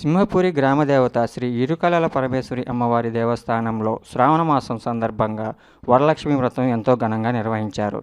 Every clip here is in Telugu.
సింహపురి గ్రామదేవత శ్రీ ఇరుకలల పరమేశ్వరి అమ్మవారి దేవస్థానంలో శ్రావణ మాసం సందర్భంగా వరలక్ష్మి వ్రతం ఎంతో ఘనంగా నిర్వహించారు.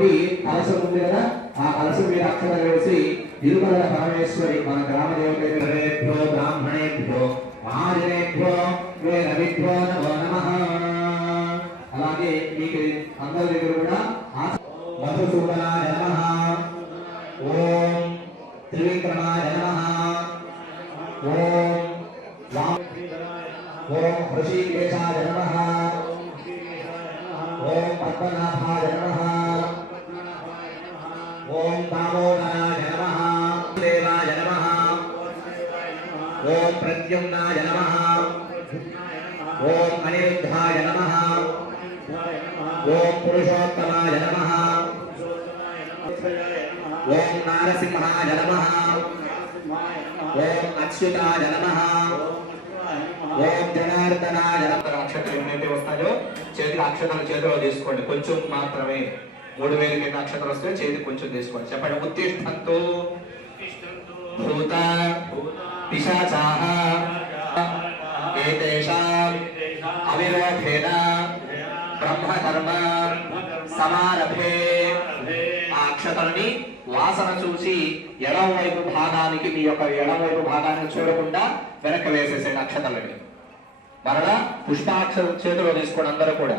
ఉన్నటువంటి కలశం ఉంది కదా ఆ కలశం మీద అక్షరాలు వేసి ఇరుకల పరమేశ్వరి మన గ్రామ దేవతేభ్యో బ్రాహ్మణేభ్యో మహాజనేభ్యో వేదవిభ్యో నమో నమః అలాగే మీకు అందరి దగ్గర కూడా ఆ- మధుసూదనాయ నమః ఓం త్రివిక్రమాయ నమః ఓం వాం- ఓం హృషికేశాయ నమః ఓం పద్మనాభాయ నమః ఓం ప్రద్యుమ్నాయ నమః. ఓం అనిరుద్ధాయ నమః. ఓం పురుషోత్తమాయ నమః. ఓం నారసింహాయ నమః. ఓం అచ్యుతాయ నమః. ఓం జనార్దనాయ నమః. అక్షతలు ఏమైతే వస్తాయో చేతికి అక్షతలు చేతిలో తీసుకోండి. కొంచెం మాత్రమే మూడు వేల కింద అక్షతలు వస్తే చేతి కొంచెం తీసుకోండి. చెప్పండి. ఉత్తిష్టంతు భూత పిశాచాః ఏతేషాం అవిరోధేన బ్రహ్మధర్మ సమారభే ఆ అక్షతల్ని వాసన చూసి ఎడమవైపు భాగానికి మీ యొక్క ఎడవైపు భాగాన్ని చూడకుండా వెనక్కి వేసేసే అక్షతలని మరలా పుష్పాక్షర చేతిలో తీసుకోండి అందరూ కూడా.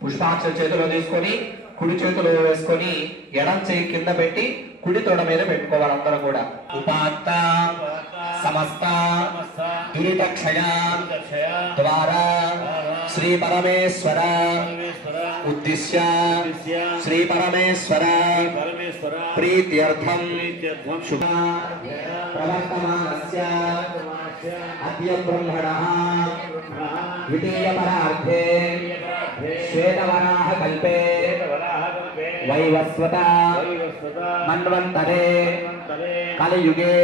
పుష్పాక్షర చేతిలో తీసుకొని కుడి చేతిలో వేసుకొని ఎడం చేయి కింద పెట్టి కుడి తొడ మీద పెట్టుకోవాలి అందరూ కూడా. ఉపాత్త సమస్త దురితక్షయ ద్వారా శ్రీ పరమేశ్వర ఉద్దిశ్య శ్రీ పరమేశ్వర ప్రీత్యర్థం శుభ ప్రవర్తమానస్య अद्यब्रह्मणः द्वितीयपरार्थे श्वेतवराहकल्पे वैवस्वता कलयुगे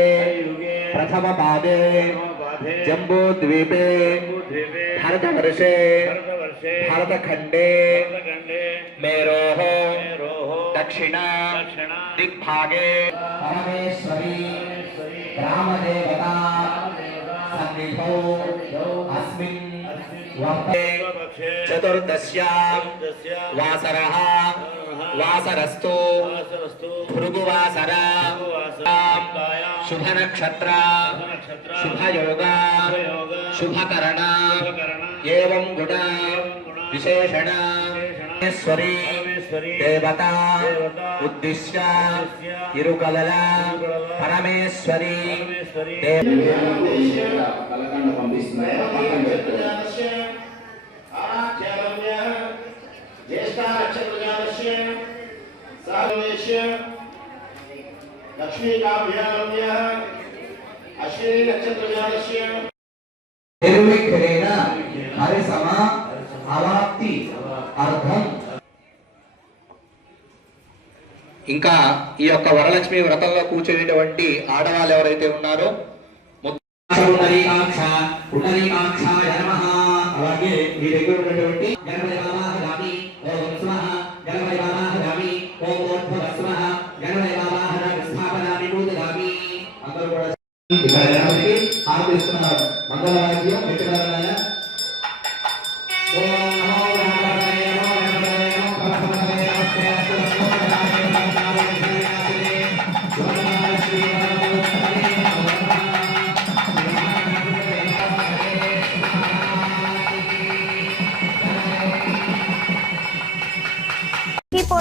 प्रथम प्रथमपादे जम्बूद्वीपे भारतवर्षे भारतखण्डे मेरो दक्षिणा दिग्भागे परमेश्वरी रामदेवता चतुर्दश्याम वासरस्तु भृगुवासरा शुभ नक्षत्र शुभ योग शुभक गुण विशेषण स्वरी దేవత ఉద్దిశ్య ఇరుకలల పరమేశ్వరి కలకండ పంపిస్తున్నాయో పక్కన పెట్టుకోండి లక్ష్మీకాభ్యారమ్య అశ్విని నక్షత్రజాలస్య నిర్విఘ్నేన హరిసమ అవాప్తి అర్థం ఇంకా ఈ యొక్క వరలక్ష్మి వ్రతంలో కూర్చునేటువంటి ఆడవాళ్ళు ఎవరైతే ఉన్నారో పుండరీకాక్ష అలాగే మీ దగ్గర ఉన్నటువంటి